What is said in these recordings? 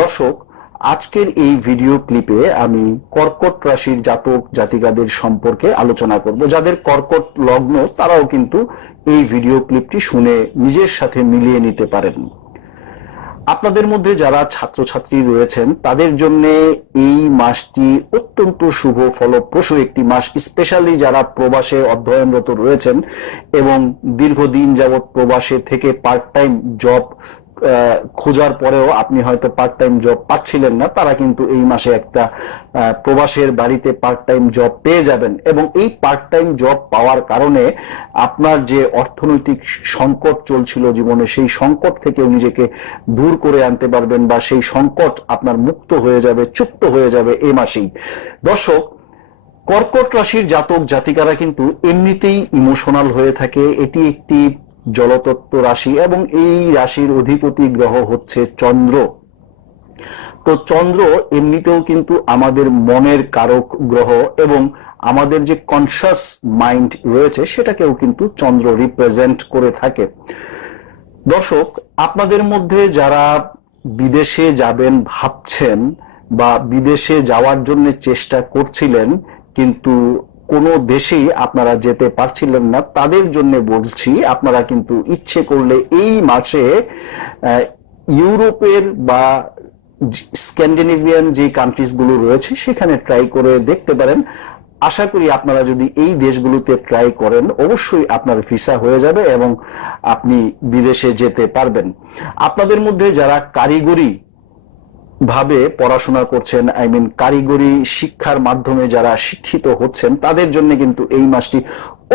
দর্শক, আজকের এই ভিডিও ক্লিপে আমি কর্কট রাশির জাতক জাতিকাদের সম্পর্কে আলোচনা করব। যাদের কর্কট লগ্ন, তারাও কিন্তু এই ভিডিও ক্লিপটি শুনে নিজের সাথে মিলিয়ে নিতে পারেন। আপনাদের মধ্যে যারা ছাত্রছাত্রী রয়েছেন, তাদের জন্য এই মাসটি অত্যন্ত শুভ ফলপ্রসূ একটি মাস স্পেশালি যারা প্রবাসে অধ্যয়নরত রয়েছেন এবং দীর্ঘদিন যাবৎ প্রবাসে থেকে পার্ট টাইম জব খোঁজার পরেও আপনি হয়তো পার্ট টাইম জব পাচ্ছিলেন না, তারা কিন্তু এই মাসে একটা প্রবাসের বাড়িতে পার্ট টাইম জব পেয়ে যাবেন। এবং এই পার্ট টাইম জব পাওয়ার কারণে আপনার যে অর্থনৈতিক সংকট চলছিল জীবনে, সেই সংকট থেকেও নিজেকে দূর করে আনতে পারবেন বা সেই সংকট আপনার মুক্ত হয়ে যাবে চুক্ত হয়ে যাবে এই মাসেই। দর্শক, কর্কট রাশির জাতক জাতিকারা কিন্তু এমনিতেই ইমোশনাল হয়ে থাকে। এটি একটি জলতত্ত্ব রাশি এবং এই রাশির অধিপতি গ্রহ হচ্ছে চন্দ্র। তো চন্দ্র এমনিতেও কিন্তু আমাদের মনের কারক গ্রহ এবং আমাদের যে কনসাস মাইন্ড রয়েছে সেটাকেও কিন্তু চন্দ্র রিপ্রেজেন্ট করে থাকে। দর্শক, আপনাদের মধ্যে যারা বিদেশে যাবেন ভাবছেন বা বিদেশে যাওয়ার জন্য চেষ্টা করছিলেন, কিন্তু কোনো দেশেই আপনারা যেতে পারছিলেন না। তাদের জন্য বলছি, আপনারা কিন্তু ইচ্ছে করলে এই মাসে ইউরোপের বা স্ক্যান্ডিনেভিয়ান যে কান্ট্রিজগুলো রয়েছে, সেখানে ট্রাই করে দেখতে পারেন। আশা করি আপনারা যদি এই দেশগুলোতে ট্রাই করেন, অবশ্যই আপনার ভিসা হয়ে যাবে এবং আপনি বিদেশে যেতে পারবেন। আপনাদের মধ্যে যারা কারিগরি ভাবে পড়াশোনা করছেন আই মিন কারিগরি শিক্ষার মাধ্যমে যারা শিক্ষিত হচ্ছেন, তাদের জন্য কিন্তু এই মাসটি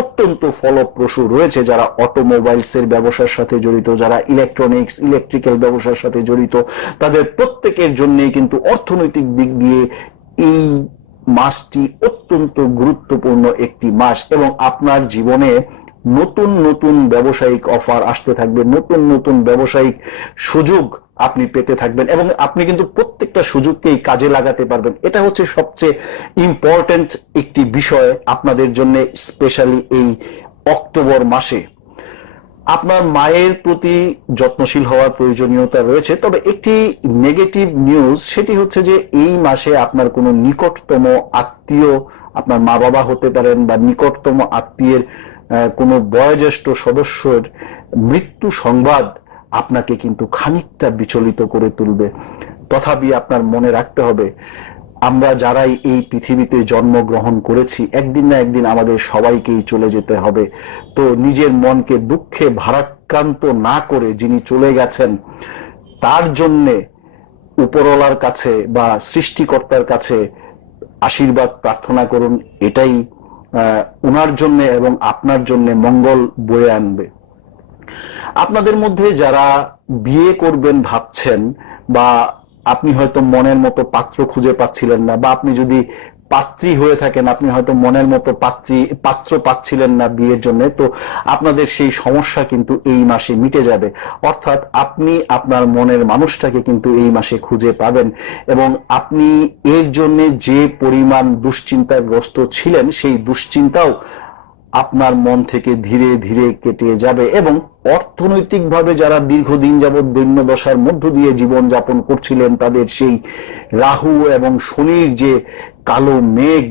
অত্যন্ত ফলপ্রসূ রয়েছে। যারা অটোমোবাইলস এর ব্যবসার সাথে জড়িত, যারা ইলেকট্রনিক্স ইলেকট্রিক্যাল ব্যবসার সাথে জড়িত, তাদের প্রত্যেকের জন্যই কিন্তু অর্থনৈতিক দিক দিয়ে এই মাসটি অত্যন্ত গুরুত্বপূর্ণ একটি মাস এবং আপনার জীবনে নতুন নতুন ব্যবসায়িক অফার আসতে থাকবে, নতুন নতুন ব্যবসায়িক সুযোগ আপনি পেতে থাকবেন এবং আপনি কিন্তু প্রত্যেকটা সুযোগকেই কাজে লাগাতে পারবেন। এটা হচ্ছে সবচেয়ে ইম্পর্টেন্ট একটি বিষয় আপনাদের জন্য স্পেশালি এই অক্টোবর মাসে। আপনার মায়ের প্রতি যত্নশীল হওয়ার প্রয়োজনীয়তা রয়েছে, তবে একটি নেগেটিভ নিউজ সেটি হচ্ছে যে এই মাসে আপনার কোনো নিকটতম আত্মীয়, আপনার মা বাবা হতে পারেন বা নিকটতম আত্মীয়ের কোনো বয়োজ্যেষ্ঠ সদস্যের মৃত্যু সংবাদ আপনাকে কিন্তু খানিকটা বিচলিত করে তুলবে। তথাপি আপনার মনে রাখতে হবে আমরা যারাই এই পৃথিবীতে জন্মগ্রহণ করেছি একদিন না একদিন আমাদের সবাইকেই চলে যেতে হবে। তো নিজের মনকে দুঃখে ভারাক্রান্ত না করে যিনি চলে গেছেন তার জন্যে উপরওয়ালার কাছে বা সৃষ্টিকর্তার কাছে আশীর্বাদ প্রার্থনা করুন এটাই আহ, ওনার জন্য এবং আপনার জন্য মঙ্গল বয়ে আনবে। আপনাদের মধ্যে যারা বিয়ে করবেন ভাবছেন বা আপনি হয়তো মনের মতো পাত্র খুঁজে পাচ্ছিলেন না বা আপনি যদি পাত্রী হয়ে থাকেন, আপনি হয়তো মনের মতো পাত্রী, পাত্র পাচ্ছিলেন না বিয়ের জন্য, তো আপনাদের সেই সমস্যা কিন্তু এই মাসে মিটে যাবে। অর্থাৎ আপনি আপনার মনের মানুষটাকে কিন্তু এই মাসে খুঁজে পাবেন এবং আপনি এর জন্য যে পরিমাণ দুশ্চিন্তাগ্রস্ত ছিলেন, সেই দুশ্চিন্তাও আপনার মন থেকে ধীরে ধীরে কেটে যাবে এবং অর্থনৈতিকভাবে যারা দীর্ঘদিন যাবৎ দৈন্য দশার মধ্য দিয়ে জীবন যাপন করছিলেন, তাদের সেই রাহু এবং শনির যে কালো মেঘ,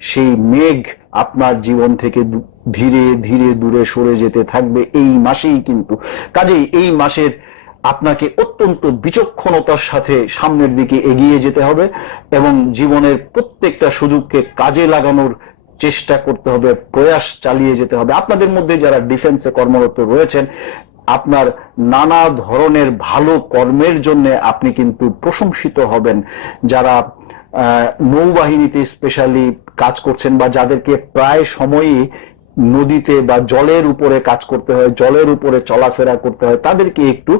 সেই মেঘ আপনার জীবন থেকে ধীরে ধীরে দূরে সরে যেতে থাকবে এই মাসেই কিন্তু। কাজেই এই মাসের আপনাকে অত্যন্ত বিচক্ষণতার সাথে সামনের দিকে এগিয়ে যেতে হবে এবং জীবনের প্রত্যেকটা সুযোগকে কাজে লাগানোর চেষ্টা করতে হবে, প্রয়াস চালিয়ে যেতে হবে। আপনাদের মধ্যে যারা ডিফেন্সে কর্মরত রয়েছেন, আপনার নানা ধরনের ভালো কর্মের জন্য আপনি কিন্তু প্রশংসিত হবেন। যারা নৌবাহিনীতে স্পেশালি কাজ করছেন বা যাদেরকে প্রায় সময়ই নদীতে বা জলের উপরে কাজ করতে হয়, জলের উপরে চলাফেরা করতে হয়, তাদেরকে একটু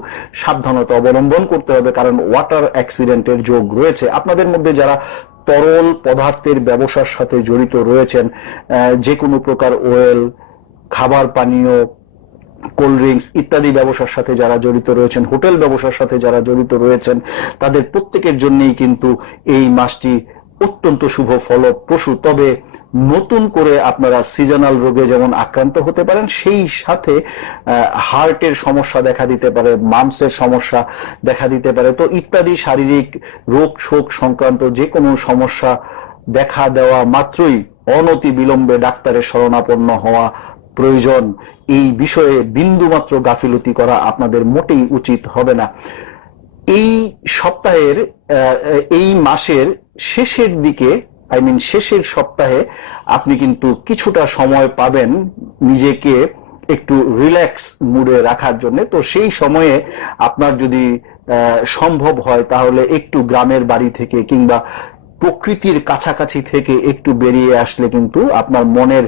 সাবধানতা অবলম্বন করতে হবে। কারণ ওয়াটার অ্যাক্সিডেন্টের যোগ রয়েছে। আপনাদের মধ্যে যারা তরল পদার্থের ব্যবসার সাথে জড়িত রয়েছেন যে কোনো প্রকার ওয়েল খাবার পানীয় কোল্ড ড্রিঙ্কস ইত্যাদি ব্যবসার সাথে যারা জড়িত রয়েছেন হোটেল ব্যবসার সাথে যারা জড়িত রয়েছেন, তাদের প্রত্যেকের জন্যই কিন্তু এই মাসটি অত্যন্ত শুভ ফলপ্রসূ। তবে নতুন করে আপনারা সিজনাল রোগে যেমন আক্রান্ত হতে পারেন, সেই সাথে হার্টের সমস্যা দেখা দিতে পারে মামসের সমস্যা দেখা দিতে পারে। তো ইত্যাদি শারীরিক রোগ শোক সংক্রান্ত যে কোনো সমস্যা দেখা দেওয়া মাত্রই অনতি বিলম্বে ডাক্তারের শরণাপন্ন হওয়া প্রয়োজন। এই বিষয়ে বিন্দুমাত্র গাফিলতি করা আপনাদের মোটেই উচিত হবে না। এই সপ্তাহের এই মাসের শেষের দিকে আই মিন শেষের সপ্তাহে আপনি কিন্তু কিছুটা সময় পাবেন নিজেকে একটু রিল্যাক্স মুডে রাখার জন্য। তো সেই সময়ে আপনার যদি সম্ভব হয় তাহলে একটু গ্রামের বাড়ি থেকে কিংবা প্রকৃতির কাছাকাছি থেকে একটু বেরিয়ে আসলে কিন্তু আপনার মনের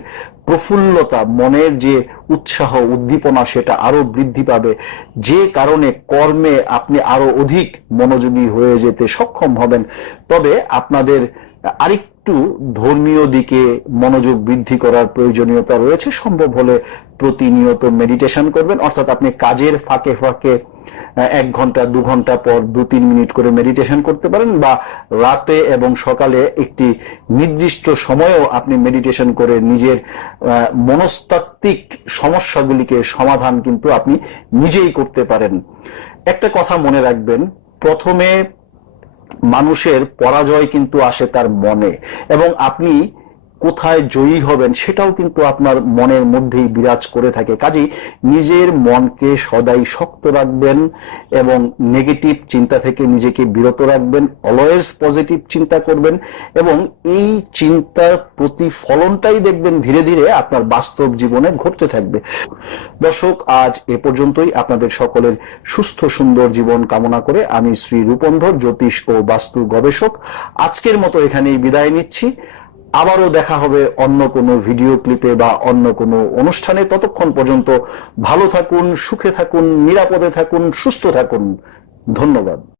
প্রফুল্লতা, মনের যে উৎসাহ, উদ্দীপনা সেটা আরও বৃদ্ধি পাবে। যে কারণে কর্মে আপনি আরও অধিক মনোযোগী হয়ে যেতে সক্ষম হবেন। তবে আপনাদের আরেকটু ধর্মীয় দিকে মনোযোগ বৃদ্ধি করার প্রয়োজনীয়তা রয়েছে, সম্ভব হলে প্রতিনিয়ত মেডিটেশন করবেন। অর্থাৎ আপনি কাজের ফাঁকে ফাঁকে এক ঘণ্টা, দু ঘণ্টা পর দু তিন মিনিট করে মেডিটেশন করতে পারেন বা রাতে এবং সকালে একটি নির্দিষ্ট সময়েও আপনি মেডিটেশন করে নিজের মনস্তাত্ত্বিক সমস্যাগুলিকে সমাধান কিন্তু আপনি নিজেই করতে পারেন। একটা কথা মনে রাখবেন, প্রথমে মানুষের পরাজয় কিন্তু আসে তার মনে। এবং আপনি কোথায় জয়ী হবেন সেটাও কিন্তু আপনার মনের মধ্যেই বিরাজ করে থাকে। কাজেই নিজের মনকে সদাই শক্ত রাখবেন এবং নেগেটিভ চিন্তা থেকে নিজেকে বিরত রাখবেন অলওয়েজ পজিটিভ চিন্তা করবেন এবং এই চিন্তার প্রতিফলনটাই দেখবেন ধীরে ধীরে আপনার বাস্তব জীবনে ঘটতে থাকবে। দর্শক, আজ এ পর্যন্তই। আপনাদের সকলের সুস্থ, সুন্দর জীবন কামনা করে আমি শ্রী রূপন্ধর, জ্যোতিষ ও বাস্তু গবেষক। আজকের মতো এখানেই বিদায় নিচ্ছি। আবারও দেখা হবে অন্য কোনো ভিডিও ক্লিপে বা অন্য কোনো অনুষ্ঠানে। ততক্ষণ পর্যন্ত ভালো থাকুন, সুখে থাকুন, নিরাপদে থাকুন, সুস্থ থাকুন। ধন্যবাদ।